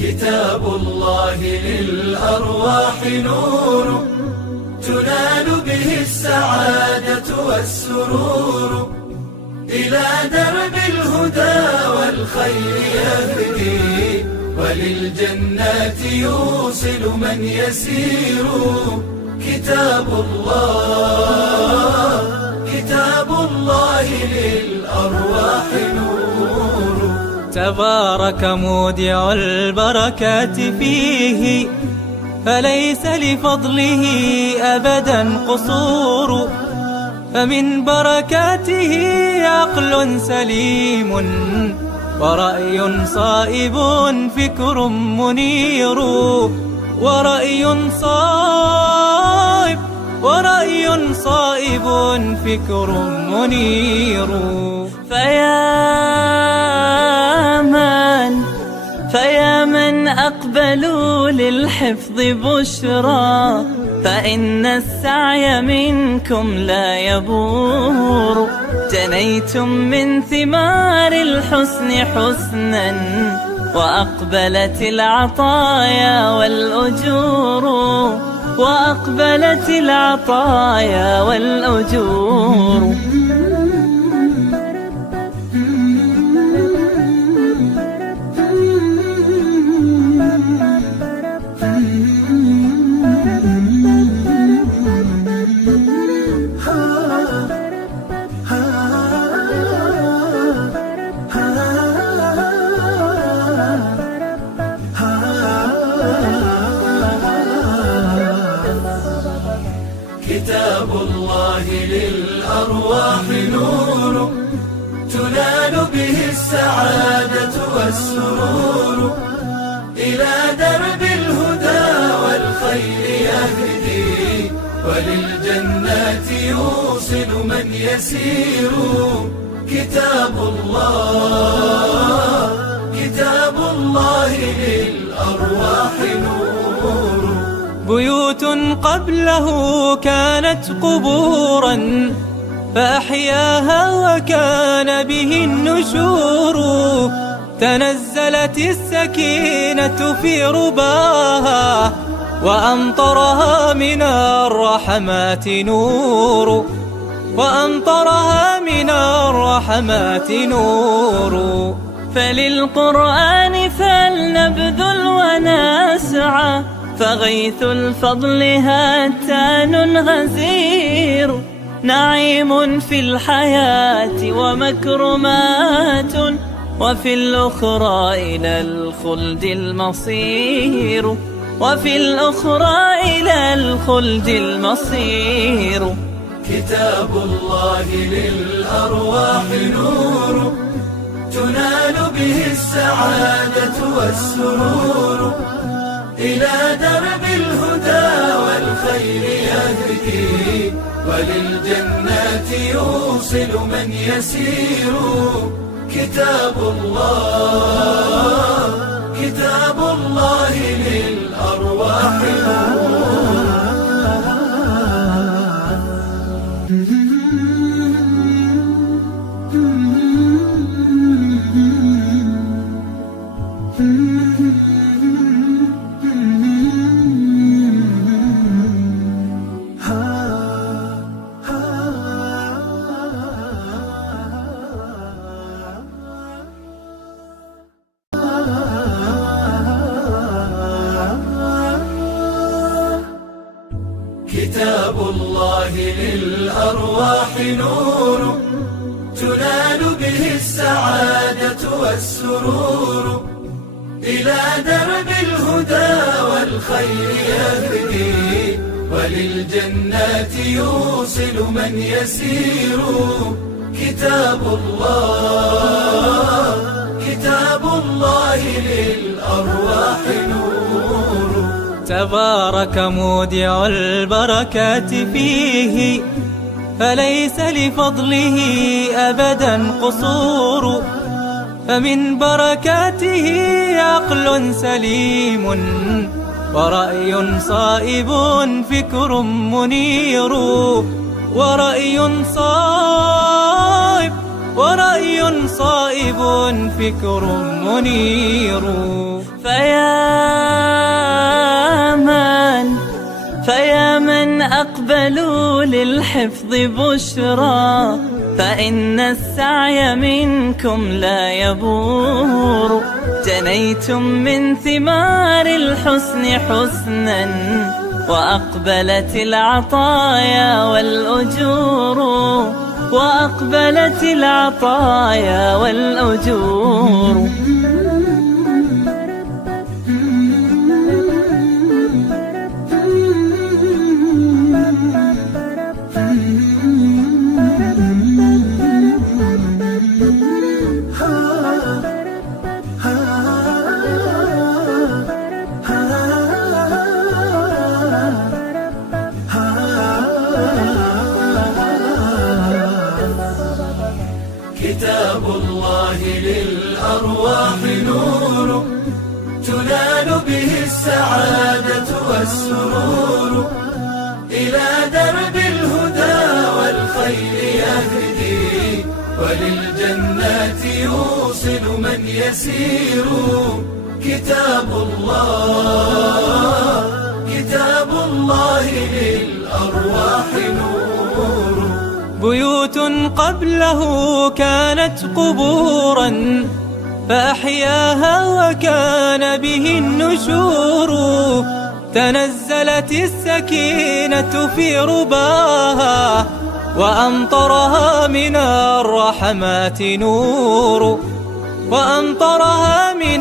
كتاب الله للأرواح نور، تنال به السعادة والسرور، إلى درب الهدى والخير يهدي، وللجنات يوصل من يسير. كتاب الله للأرواح نور. تبارك مودع البركات فيه، فليس لفضله أبدا قصور، فمن بركاته عقل سليم، ورأي صائب فكر منير، ورأي صائب فكر منير. فيا من أقبلوا للحفظ بشرى، فإن السعي منكم لا يبور، جنيتم من ثمار الحسن حسنا، وأقبلت العطايا والأجور، وأقبلت العطايا والأجور. كتاب الله للأرواح نور، تنال به السعادة والسرور، إلى درب الهدى والخير يهدي، وللجنات يوصل من يسير. كتاب الله للأرواح نور. بيوت قبله كانت قبورا، فأحياها وكان به النشور، تنزلت السكينة في رباها، وأمطرها من الرحمات نور، وأمطرها من الرحمات نور. فللقرآن فلنبذل ونسعى، فغيث الفضل هاتان غزير، نعيم في الحياة ومكرمات، وفي الأخرى إلى الخلد المصير، وفي الأخرى إلى الخلد المصير. كتاب الله للأرواح نور، تنال به السعادة والسرور، إلى درب الهدى والخير يهدي، وللجنات يوصل من يسير. كتاب الله للأرواح نور. كتاب الله للأرواح نور، تنال به السعادة والسرور، إلى درب الهدى والخير يهدي، وللجنات يوصل من يسير. كتاب الله للأرواح نور. تبارك مودع البركات فيه، فليس لفضله أبدا قصور، فمن بركاته عقل سليم، ورأي صائب فكر منير، ورأي صائب غائب فكر منير. فيا من أقبلوا للحفظ بشرى، فإن السعي منكم لا يبور. جنيتم من ثمار الحسن حسنا، وأقبلت العطايا والأجور، وأقبلت العطايا والأجور. كتاب الله للأرواح نور، تنال به السعادة والسرور. إلى درب الهدى والخير يهدي، وللجنات يوصل من يسير. كتاب الله للأرواح نور. بيوت قبله كانت قبورا، فأحياها وكان به النشور. تنزلت السكينة في رباها، وأمطرها من الرحمات نور، وأمطرها من